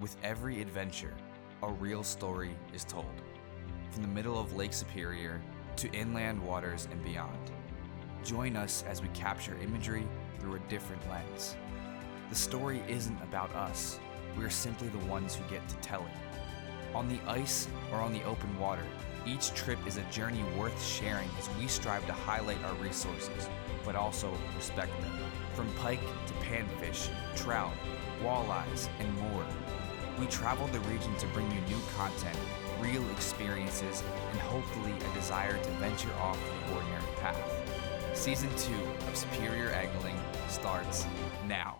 With every adventure, a real story is told. From the middle of Lake Superior to inland waters and beyond. Join us as we capture imagery through a different lens. The story isn't about us. We're simply the ones who get to tell it. On the ice or on the open water, each trip is a journey worth sharing as we strive to highlight our resources, but also respect them. From pike to panfish, trout, walleyes, and more. We travel the region to bring you new content, real experiences, and hopefully a desire to venture off the ordinary path. Season 2 of Superior Angling starts now.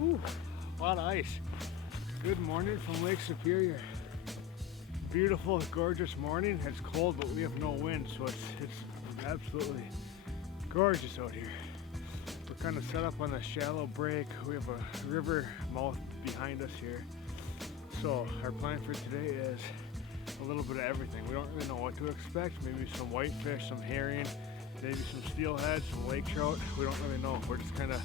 Ooh, a lot of ice. Good morning from Lake Superior. Beautiful, gorgeous morning. It's cold, but we have no wind, so it's absolutely gorgeous out here. We're kind of set up on a shallow break. We have a river mouth behind us here. So our plan for today is a little bit of everything. We don't really know what to expect. Maybe some whitefish, some herring, maybe some steelhead, some lake trout. We don't really know. We're just kind of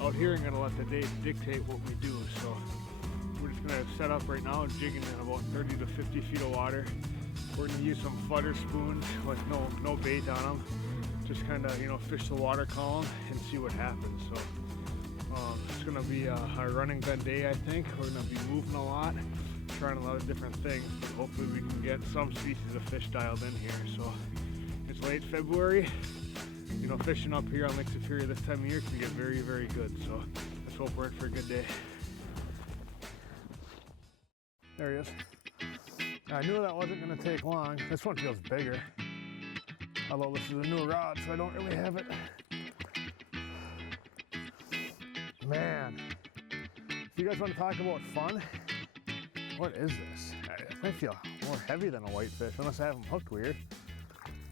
out here and gonna let the day dictate what we do. So we're just gonna set up right now, jigging in about 30 to 50 feet of water. We're gonna use some flutter spoons with no bait on them. Just kind of, fish the water column and see what happens. So it's gonna be a running gun day, I think. We're gonna be moving a lot, trying a lot of different things, but hopefully we can get some species of fish dialed in here. So it's late February. Fishing up here on Lake Superior this time of year can get very, very good. So let's hope we're in for a good day. There he is. I knew that wasn't going to take long. This one feels bigger. Although this is a new rod, so I don't really have it. Man, if you guys want to talk about fun, what is this? I feel more heavy than a whitefish, unless I have them hooked weird.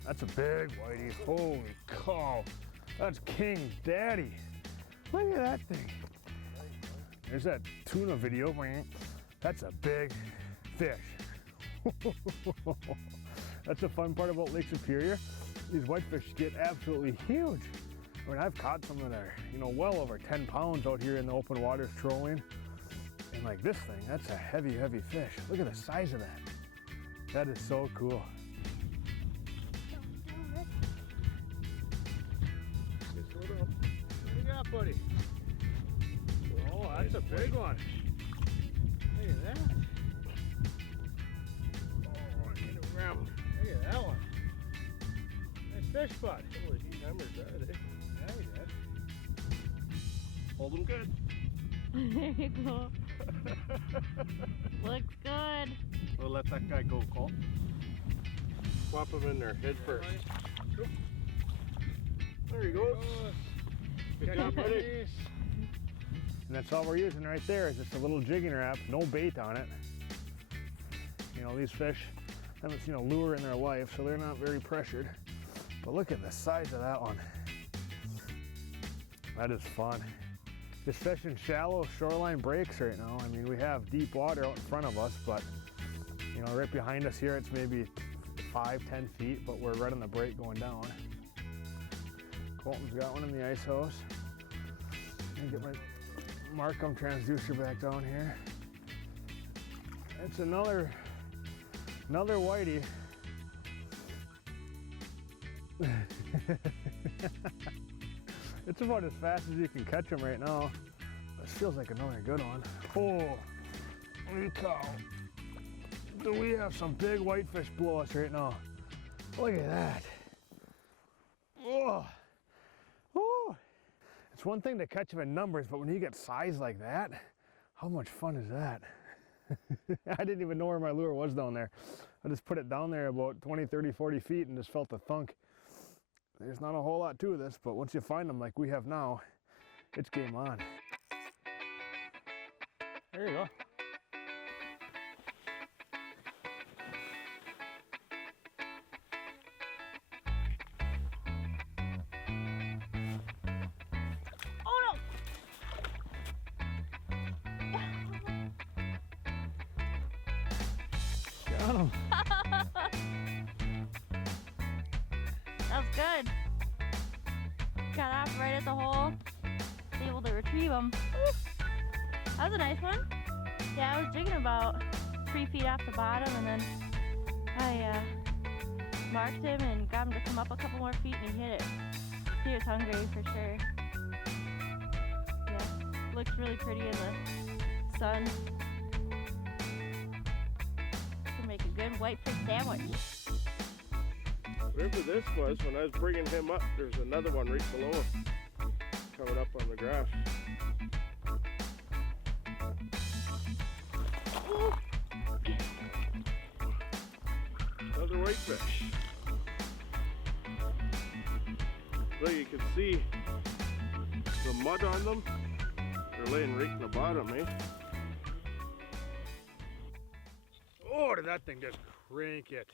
That's a big whitey. Holy cow. That's King Daddy. Look at that thing. There's that tuna video. That's a big fish. That's the fun part about Lake Superior. These whitefish get absolutely huge. I mean, I've caught some that are, well over 10 pounds out here in the open waters trolling. And like this thing, that's a heavy, heavy fish. Look at the size of that. That is so cool. buddy? Oh, that's a big one. Look at that. Oh, I need to grab him. Look at that one. Nice fish, bud. Holy, he hammered that, eh? Yeah, he did. Hold him good. There you go. Looks good. We'll let that guy go, Cole. Swap him in there, head first. There he goes. Good job, buddy. And that's all we're using right there is just a little jigging Rap, no bait on it. You know, these fish haven't seen a lure in their life, so they're not very pressured. But look at the size of that one. That is fun. Just fishing shallow shoreline breaks right now. I mean, we have deep water out in front of us, but you know, right behind us here, it's maybe 5-10 feet, but we're right on the break going down. Colton's got one in the ice house. Let me get my Markham transducer back down here. It's another whitey. It's about as fast as you can catch them right now. This feels like another good one. Oh, holy cow. Do we have some big whitefish below us right now? Look at that. Oh, oh. It's one thing to catch them in numbers, but when you get size like that, how much fun is that? I didn't even know where my lure was down there. I just put it down there about 20, 30, 40 feet and just felt the thunk. There's not a whole lot to this, but once you find them like we have now, it's game on. There you go. Oh Got him. That was good. Got off right at the hole. Was able to retrieve him. Woo. That was a nice one. Yeah, I was jigging about 3 feet off the bottom, and then I marked him and got him to come up a couple more feet, and he hit it. He was hungry for sure. Yeah, looks really pretty in the sun. Can make a good whitefish sandwich. Whatever this was, when I was bringing him up, there's another one right below him, coming up on the grass. Ooh. Another whitefish. Look, you can see the mud on them. They're laying right in the bottom, eh? Oh, did that thing just crank it?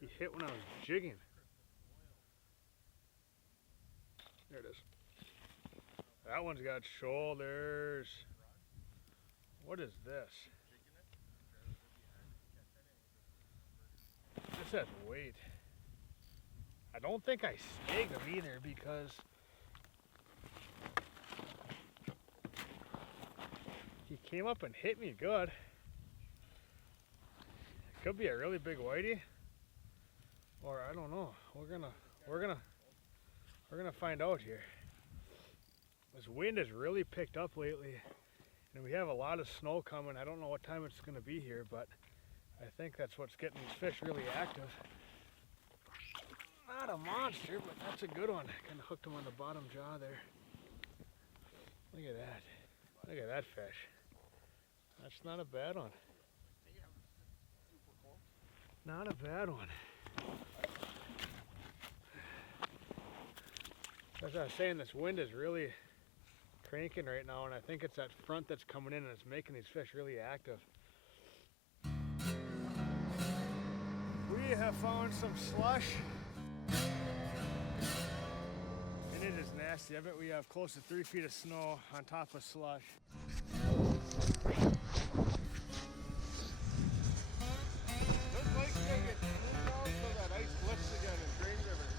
He hit when I was jigging. There it is. That one's got shoulders. What is this? This has weight. I don't think I snagged him either because he came up and hit me good. Could be a really big whitey. Or I don't know. We're gonna find out here. This wind has really picked up lately, and we have a lot of snow coming. I don't know what time it's gonna be here, but I think that's what's getting these fish really active. Not a monster, but that's a good one. Kind of hooked him on the bottom jaw there. Look at that. Look at that fish. That's not a bad one. Not a bad one. As I was saying, this wind is really cranking right now, and I think it's that front that's coming in and it's making these fish really active. We have found some slush, and it is nasty. I bet we have close to 3 feet of snow on top of slush. Looks like they get moved out so that ice lifts again and drains everything.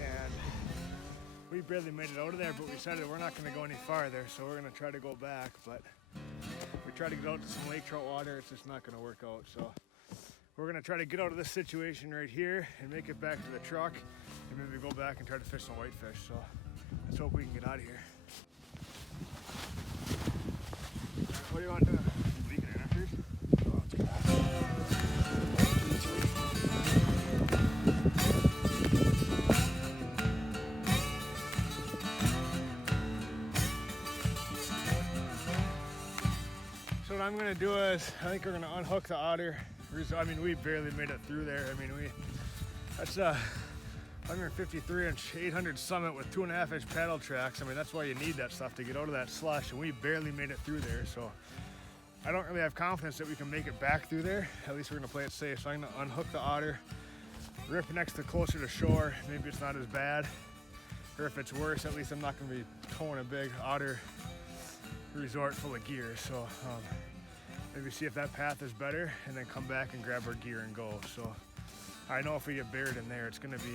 And we barely made it out of there, but we decided we're not going to go any farther, so we're going to try to go back. But we tried to get out to some lake trout water, it's just not going to work out. So we're going to try to get out of this situation right here and make it back to the truck, and maybe go back and try to fish some whitefish. So Let's hope we can get out of here. What do you want to do? Leak it in after? So what I'm gonna do is, I think we're gonna unhook the otter. I mean, we barely made it through there. I mean, that's a 153-inch 800 Summit with 2.5-inch paddle tracks. I mean, that's why you need that stuff to get out of that slush, and we barely made it through there. So I don't really have confidence that we can make it back through there. At least we're gonna play it safe. So I'm gonna unhook the otter, rip next to closer to shore. Maybe it's not as bad, or if it's worse, at least I'm not gonna be towing a big otter resort full of gear. So maybe see if that path is better, and then come back and grab our gear and go. So I know if we get buried in there, it's gonna be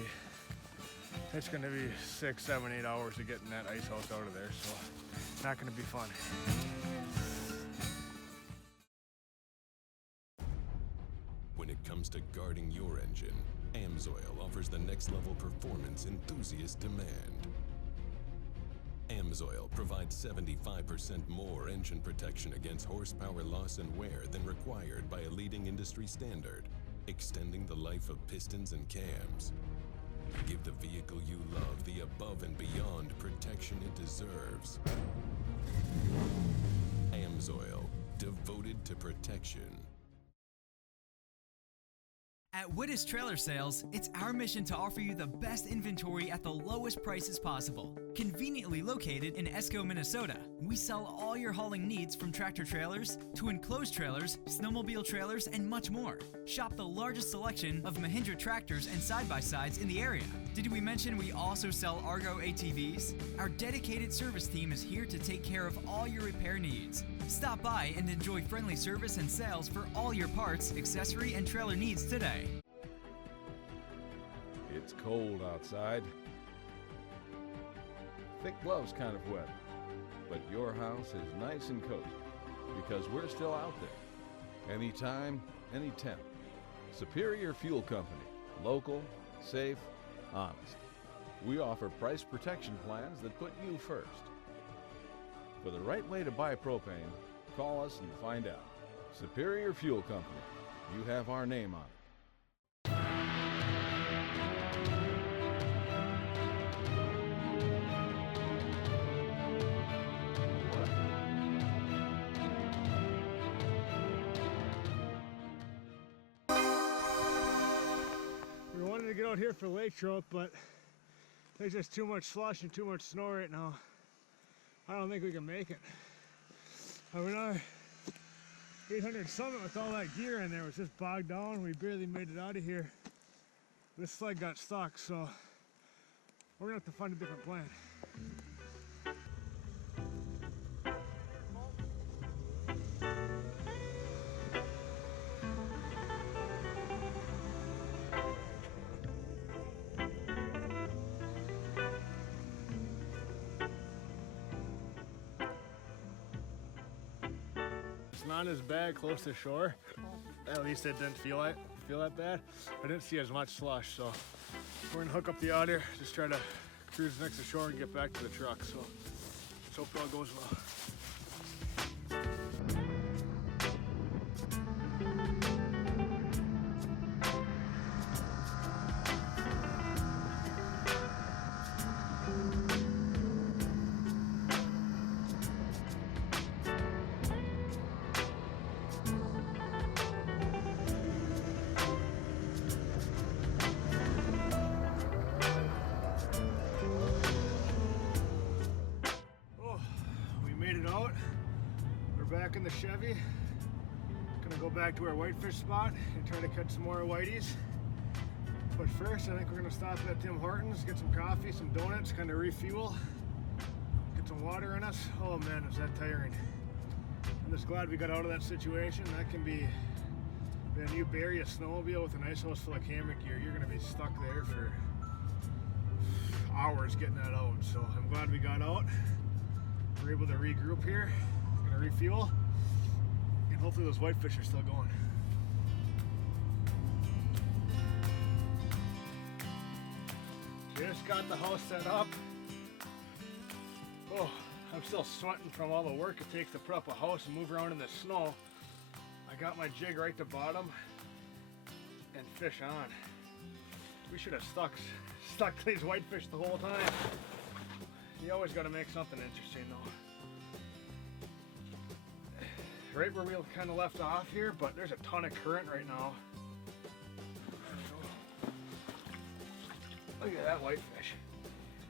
6, 7, 8 hours to get in that ice house out of there. So not gonna be fun. When it comes to guarding your engine, AMSOIL offers the next level performance enthusiasts demand. AMSOIL provides 75% more engine protection against horsepower loss and wear than required by a leading industry standard, extending the life of pistons and cams. Give the vehicle you love the above and beyond protection it deserves. AMSOIL, devoted to protection. At Whittis Trailer Sales, it's our mission to offer you the best inventory at the lowest prices possible. Conveniently located in Esco, Minnesota, we sell all your hauling needs from tractor trailers to enclosed trailers, snowmobile trailers, and much more. Shop the largest selection of Mahindra tractors and side-by-sides in the area. Did we mention we also sell Argo ATVs? Our dedicated service team is here to take care of all your repair needs. Stop by and enjoy friendly service and sales for all your parts, accessory, and trailer needs today. It's cold outside. Thick gloves kind of wet, but your house is nice and cozy because we're still out there. Anytime, any temp. Superior Fuel Company. Local, safe, honest. We offer price protection plans that put you first. For the right way to buy propane, call us and find out. Superior Fuel Company. You have our name on it. We wanted to get out here for lake trout, but there's just too much slush and too much snow right now. I don't think we can make it. I mean, our 800 Summit with all that gear in there was just bogged down. We barely made it out of here. This sled got stuck, so we're gonna have to find a different plan. Not as bad close to shore. At least it didn't feel that bad. I didn't see as much slush, so we're gonna hook up the otter, just try to cruise next to shore and get back to the truck. So let's hope it all goes well. Back in the Chevy. Gonna go back to our Whitefish spot and try to catch some more whiteys. But first, I think we're gonna stop at Tim Hortons, get some coffee, some donuts, kind of refuel, get some water in us. Oh man, is that tiring. I'm just glad we got out of that situation. That can be, when you bury a snowmobile with an ice house full of camera gear, you're gonna be stuck there for hours getting that out. So I'm glad we got out. We're able to regroup here. Refuel, and hopefully those whitefish are still going. Just got the house set up. Oh, I'm still sweating from all the work it takes to put up a house and move around in the snow. I got my jig right to bottom and fish on. We should have stuck to these whitefish the whole time. You always got to make something interesting though. Right where we kind of left off here, but there's a ton of current right now. Look at that whitefish.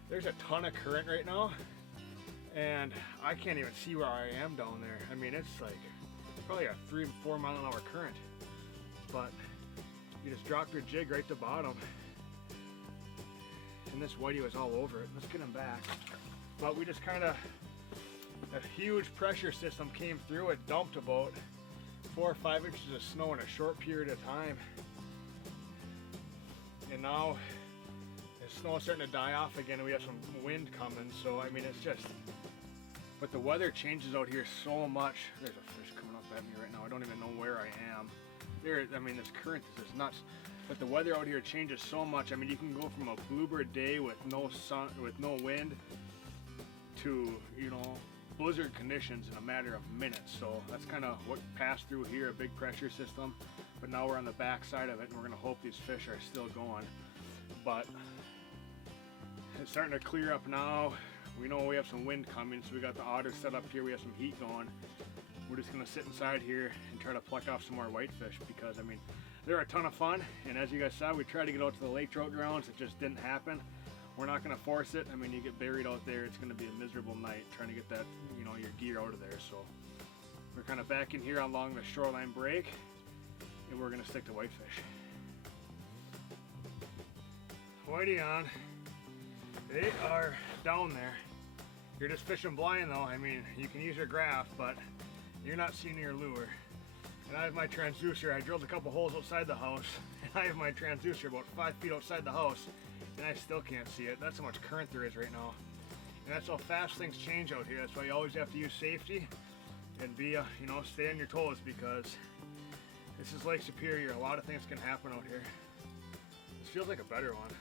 There's a ton of current right now, and I can't even see where I am down there. I mean, it's like probably a 3-4 mile an hour current, but you just drop your jig right to bottom, and this whitey was all over it. Let's get him back. But we just kind of, a huge pressure system came through. It dumped about 4 or 5 inches of snow in a short period of time, and now the snow is starting to die off again, and we have some wind coming. So I mean, it's just, but the weather changes out here so much. There's a fish coming up at me right now. I don't even know where I am. I mean, this current is just nuts. But the weather out here changes so much. I mean, you can go from a bluebird day with no sun, with no wind, to, you know, blizzard conditions in a matter of minutes. So that's kind of what passed through here, a big pressure system. But now we're on the back side of it, and we're gonna hope these fish are still going. But it's starting to clear up now. We know we have some wind coming, so we got the otter set up here. We have some heat going. We're just gonna sit inside here and try to pluck off some more whitefish, because I mean, they're a ton of fun. And as you guys saw, we tried to get out to the lake trout grounds. It just didn't happen. We're not gonna force it. I mean, you get buried out there, it's gonna be a miserable night trying to get that, you know, your gear out of there. So we're kind of back in here along the shoreline break, and we're gonna stick to whitefish. Whitey on. They are down there. You're just fishing blind though. I mean, you can use your graph, but you're not seeing your lure. And I have my transducer. I drilled a couple holes outside the house, and I have my transducer about 5 feet outside the house, and I still can't see it. That's how much current there is right now. And that's how fast things change out here. That's why you always have to use safety and be, you know, stay on your toes, because this is Lake Superior. A lot of things can happen out here. This feels like a better one.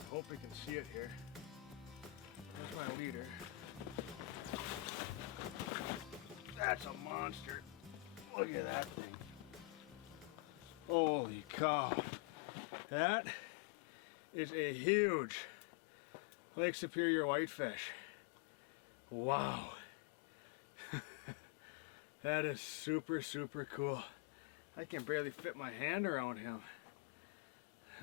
I hope we can see it here. There's my leader. That's a monster. Look at that thing. Holy cow. That is a huge Lake Superior whitefish. Wow. That is super, super cool. I can barely fit my hand around him.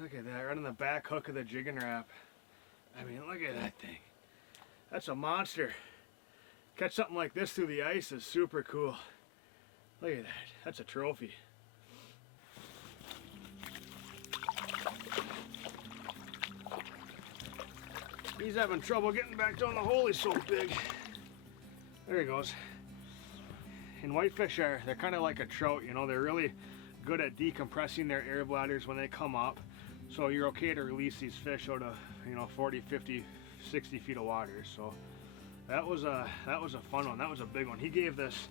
Look at that, right on the back hook of the jigging wrap. I mean, look at that thing. That's a monster. Catch something like this through the ice is super cool. Look at that, that's a trophy. He's having trouble getting back down the hole, he's so big. There he goes. And whitefish they're kind of like a trout, you know, they're really good at decompressing their air bladders when they come up. So you're okay to release these fish out of, you know, 40, 50, 60 feet of water. So that was a fun one. That was a big one. He gave this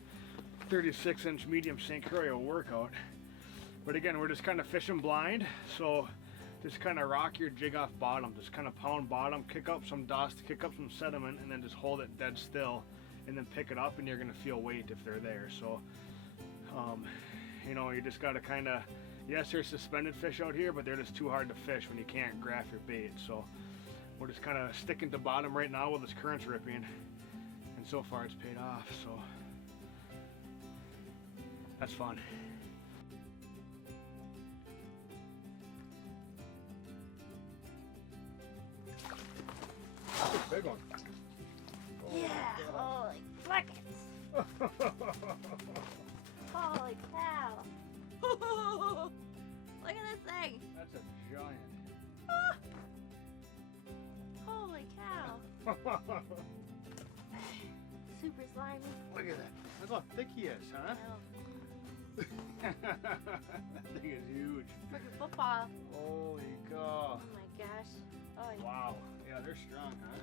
36-inch medium St. Croix a workout. But again, we're just kind of fishing blind. So just kind of rock your jig off bottom. Just kind of pound bottom, kick up some dust, kick up some sediment, and then just hold it dead still. And then pick it up, and you're going to feel weight if they're there. So, you know, you just got to kind of, yes, there's suspended fish out here, but they're just too hard to fish when you can't graph your bait. So we're just kind of sticking to bottom right now while this current's ripping, and so far it's paid off. So that's fun. That's a big one. Yeah, holy buckets. Holy cow. Look at this thing. That's a giant. Holy cow. Super slimy. Look at that. That's how thick he is, huh? Oh, That thing is huge. freaking football. Holy cow. Oh my gosh. Oh, yeah. Wow. Yeah, they're strong, huh?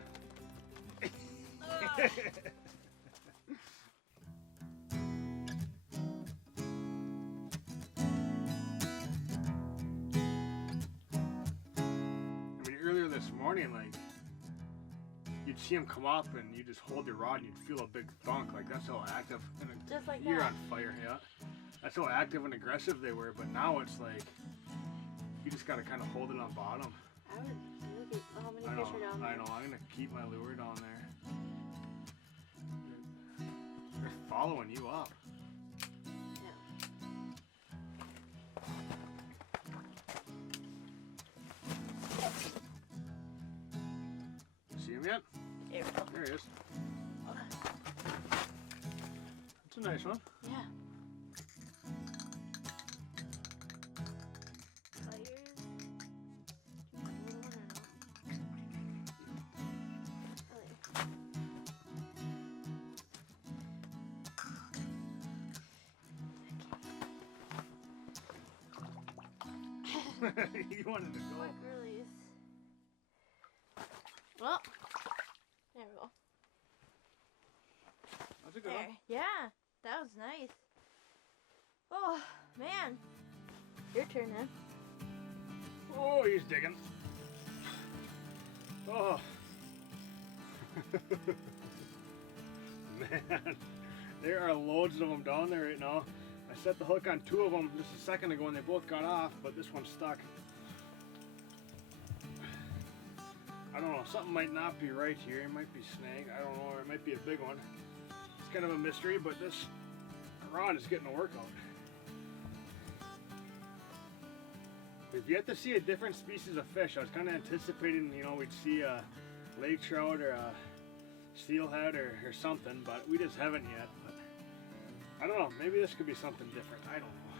Ugh. I mean, earlier this morning, like, you'd see them come up and you just hold your rod and you'd feel a big thunk. Like that's how active. And Just like you're that. on fire, yeah. That's how active and aggressive they were. But now it's like you just gotta kind of hold it on bottom. I would look at how many I know. fish are down there. I know. I'm gonna keep my lure down there. They're following you up. Yeah. See him yet? There we go. There he is. That's a nice one. Yeah. Pliers. Little one or not? You wanted to go. Quick release. Well, there we go. That's a good There. one. Yeah, that was nice. Oh, man. Your turn then. Oh, he's digging. Oh. Man, there are loads of them down there right now. I set the hook on 2 of them just a second ago and they both got off, but this one's stuck. I don't know, something might not be right here. It might be snag, I don't know, or it might be a big one. It's kind of a mystery, but this rod is getting a workout. We've yet to see a different species of fish. I was kind of anticipating, you know, we'd see a lake trout or a steelhead or something, but we just haven't yet. But I don't know, maybe this could be something different. I don't know.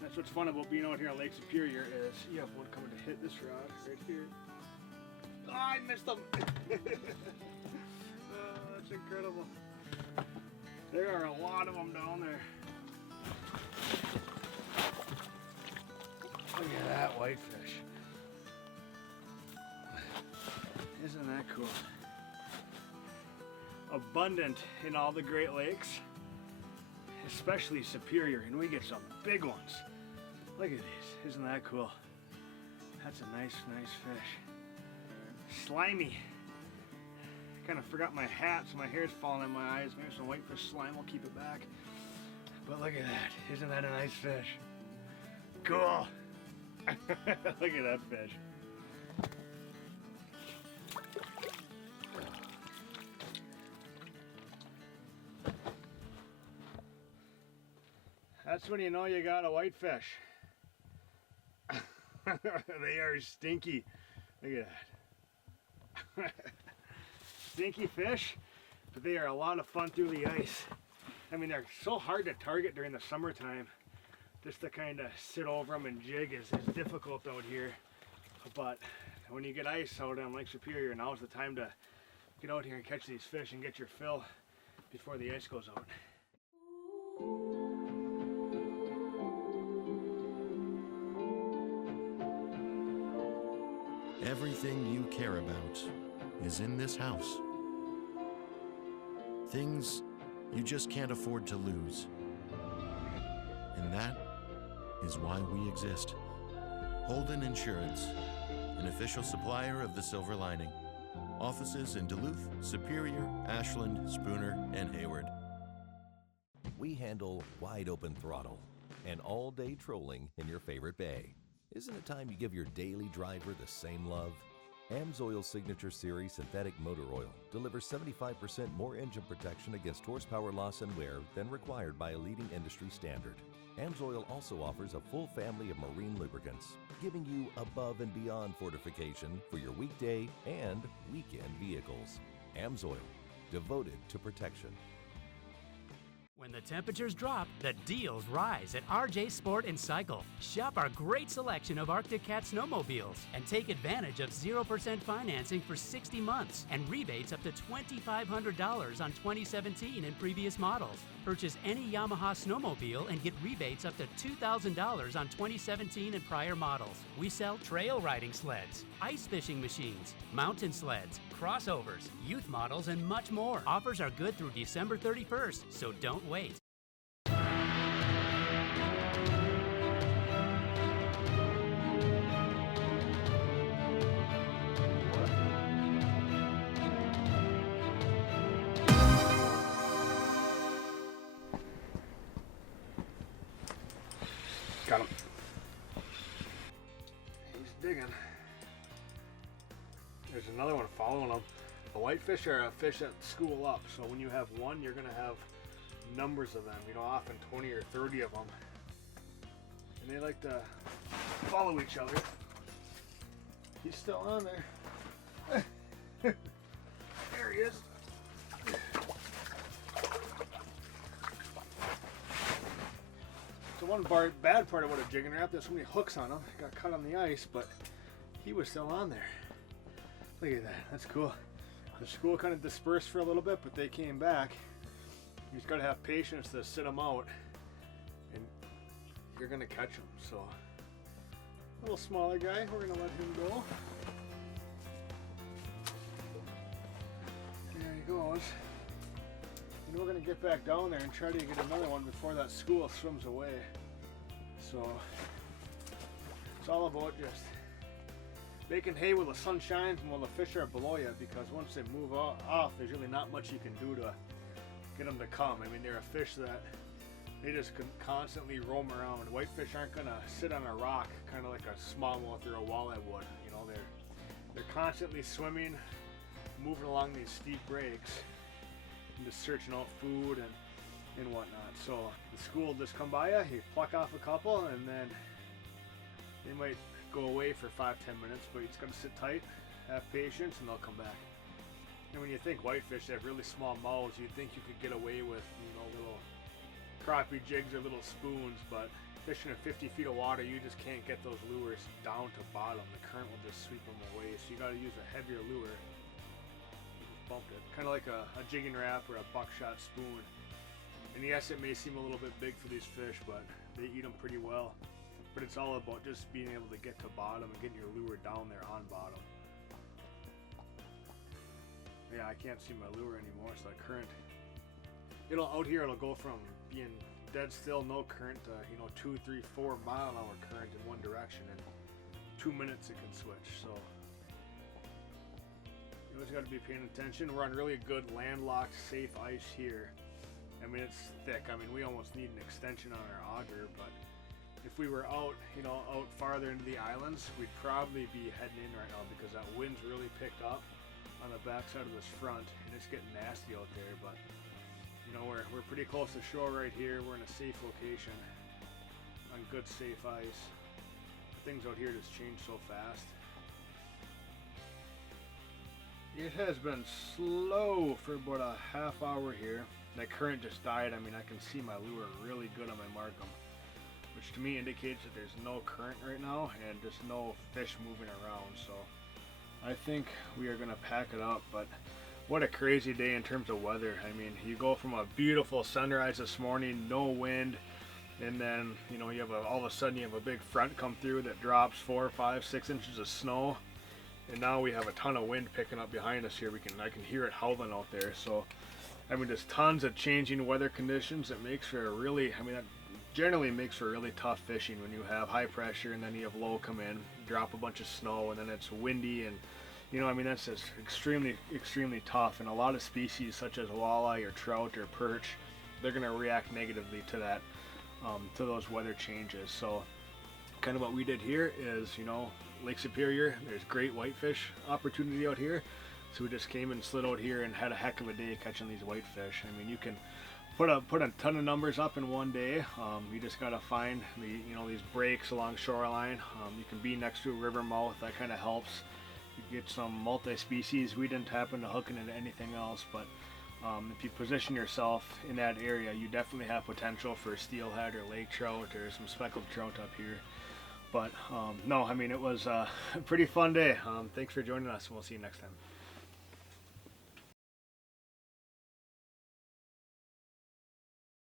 That's what's fun about being out here on Lake Superior is you have one coming to hit this rod right here. Oh, I missed them. Oh, that's incredible. There are a lot of them down there. Look at that whitefish. Isn't that cool? Abundant in all the Great Lakes, especially Superior, and we get some big ones. Look at these, isn't that cool? That's a nice fish. Slimy. Kind of forgot my hat, so my hair's falling in my eyes. Maybe some whitefish slime will keep it back. But look at that, isn't that a nice fish? Cool. Look at that fish. That's when you know you got a whitefish. They are stinky. Look at that. Stinky fish, but they are a lot of fun through the ice. I mean, they're so hard to target during the summertime. Just to kind of sit over them and jig is difficult out here. But when you get ice out on Lake Superior, now's the time to get out here and catch these fish and get your fill before the ice goes out. Everything you care about is in this house. Things you just can't afford to lose. And that is why we exist. Holden Insurance, an official supplier of the Silver Lining. Offices in Duluth, Superior, Ashland, Spooner, and Hayward. We handle wide open throttle and all-day trolling in your favorite bay. Isn't it time you give your daily driver the same love? AMSOIL Signature Series Synthetic Motor Oil delivers 75% more engine protection against horsepower loss and wear than required by a leading industry standard. AMSOIL also offers a full family of marine lubricants, giving you above and beyond fortification for your weekday and weekend vehicles. AMSOIL, devoted to protection. When the temperatures drop, the deals rise at RJ Sport & Cycle. Shop our great selection of Arctic Cat snowmobiles and take advantage of 0% financing for 60 months and rebates up to $2,500 on 2017 and previous models. Purchase any Yamaha snowmobile and get rebates up to $2,000 on 2017 and prior models. We sell trail riding sleds, ice fishing machines, mountain sleds, crossovers, youth models, and much more. Offers are good through December 31st, so don't wait. digging. There's another one following them. The whitefish are a fish that school up, so when you have one, you're gonna have numbers of them, you know, often 20 or 30 of them. And they like to follow each other. He's still on there. There he is. So one bad part about a jigging wrap, there's so many hooks on him. Got cut on the ice, but he was still on there. Look at that, that's cool. The school kind of dispersed for a little bit, but they came back. You just gotta have patience to sit them out, and you're gonna catch them. So, a little smaller guy, we're gonna let him go. There he goes. And we're gonna get back down there and try to get another one before that school swims away. So, it's all about just making hay while the sun shines and while the fish are below you, because once they move off, there's really not much you can do to get them to come. I mean, they're a fish that they just can constantly roam around. Whitefish aren't gonna sit on a rock, kind of like a smallmouth or a walleye would. You know, they're constantly swimming, moving along these steep breaks, and just searching out food and whatnot. So the school will just come by you pluck off a couple, and then they might go away for 5-10 minutes, but you just gotta sit tight, have patience, and they'll come back. And when you think whitefish have really small mouths, you'd think you could get away with, you know, little crappie jigs or little spoons, but fishing in 50 feet of water, you just can't get those lures down to bottom. The current will just sweep them away, so you gotta use a heavier lure. You just bumped it. Kind of like a jigging wrap or a buckshot spoon. And yes, it may seem a little bit big for these fish, but they eat them pretty well. But it's all about just being able to get to bottom and getting your lure down there on bottom. Yeah, I can't see my lure anymore, so that current, out here it'll go from being dead still, no current, to, 2, 3, 4 mile an hour current in one direction. In 2 minutes it can switch, so you always got to be paying attention. We're on really good landlocked, safe ice here. I mean, it's thick. I mean, we almost need an extension on our auger, but if we were out, out farther into the islands, we'd probably be heading in right now, because that wind's really picked up on the backside of this front, and it's getting nasty out there. But we're pretty close to shore right here. We're in a safe location on good, safe ice. Things out here just change so fast. It has been slow for about a half hour here. That current just died. I mean, I can see my lure really good on my Markham, which to me indicates that there's no current right now and just no fish moving around. So I think we are gonna pack it up. But what a crazy day in terms of weather. I mean, you go from a beautiful sunrise this morning, no wind, and then you have all of a sudden you have a big front come through that drops 4, 5, 6 inches of snow, and now we have a ton of wind picking up behind us here. I can hear it howling out there. So I mean, there's tons of changing weather conditions. That makes for that generally makes for really tough fishing when you have high pressure and then you have low come in, drop a bunch of snow, and then it's windy, and that's just extremely, extremely tough. And a lot of species such as walleye or trout or perch, they're going to react negatively to that, to those weather changes. So kind of what we did here is, Lake Superior, there's great whitefish opportunity out here. So we just came and slid out here and had a heck of a day catching these whitefish. I mean, you can put a ton of numbers up in one day. You just gotta find these breaks along shoreline. You can be next to a river mouth. That kind of helps. You get some multi-species. We didn't happen to hook into anything else, but if you position yourself in that area, you definitely have potential for steelhead or lake trout or some speckled trout up here. But no, I mean, it was a pretty fun day. Thanks for joining us, and we'll see you next time.